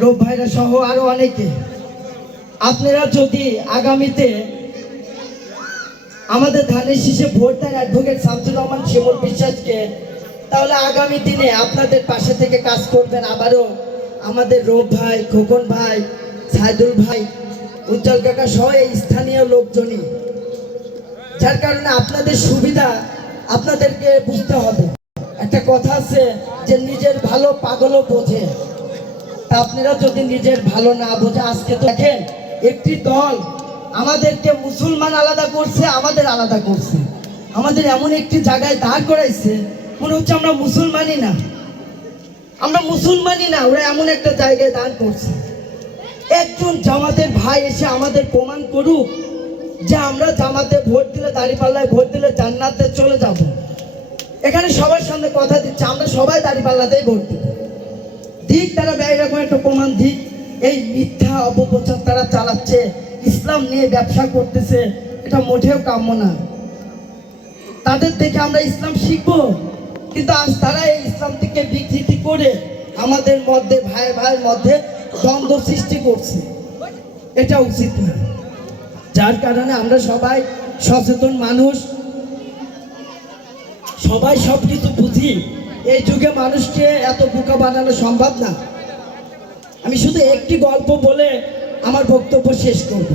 রূপ ভাইরা সহ আরো অনেকে, আপনারা যদি আগামীতে আমাদের ধানের শীষে ভোট দেন অ্যাডভোকেট শামসুর রহমান শিমুল বিশ্বাসকে, তাহলে আগামী দিনে আপনাদের পাশে থেকে কাজ করবেন আবারও আমাদের রূপ ভাই, খোকন ভাই, সাইদুল ভাই, উজ্জ্বল কাকা সহ এই স্থানীয় লোকজনই। যার কারণে আপনাদের সুবিধা আপনাদেরকে বুঝতে হবে। একটা কথা আছে যে নিজের ভালো পাগলও বোঝে। তা আপনারা যদি নিজের ভালো না বোঝে, আজকে তো দেখেন একটি দল আমাদেরকে মুসলমান আলাদা করছে, আমাদের আলাদা করছে, আমাদের এমন একটি জায়গায় দাঁড় করাইছে মনে হচ্ছে আমরা মুসলমানই না, আমরা মুসলমানই না। ওরা এমন একটা জায়গায় দাঁড় করছে। একজন জামাতের ভাই এসে আমাদের প্রমাণ করুক যে আমরা জামাতে ভোট দিলে, দাঁড়িপাল্লায় ভোট দিলে জান্নাতে চলে যাব। এখানে সবার সামনে কথা দিচ্ছে আমরা সবাই দাঁড়িপাল্লাতেই ভোট দিব। দিক তারা এরকম একটা প্রমাণ দিক। এই মিথ্যা অপপ্রচার তারা চালাচ্ছে, ইসলাম নিয়ে ব্যবসা করতেছে, এটা মোটেও কাম্য না। তাদের দেখে আমরা ইসলাম শিখবো, কিন্তু আজ তারা এই ইসলাম থেকে বিকৃতি করে আমাদের মধ্যে ভাই ভাইয়ের মধ্যে দ্বন্দ্ব সৃষ্টি করছে। এটা উচিত না। যার কারণে আমরা সবাই সচেতন মানুষ, সবাই সব কিছু বুঝি। এই যুগে মানুষকে এত বোকা বানানো সম্ভব না। আমি শুধু একটি গল্প বলে আমার বক্তব্য শেষ করব।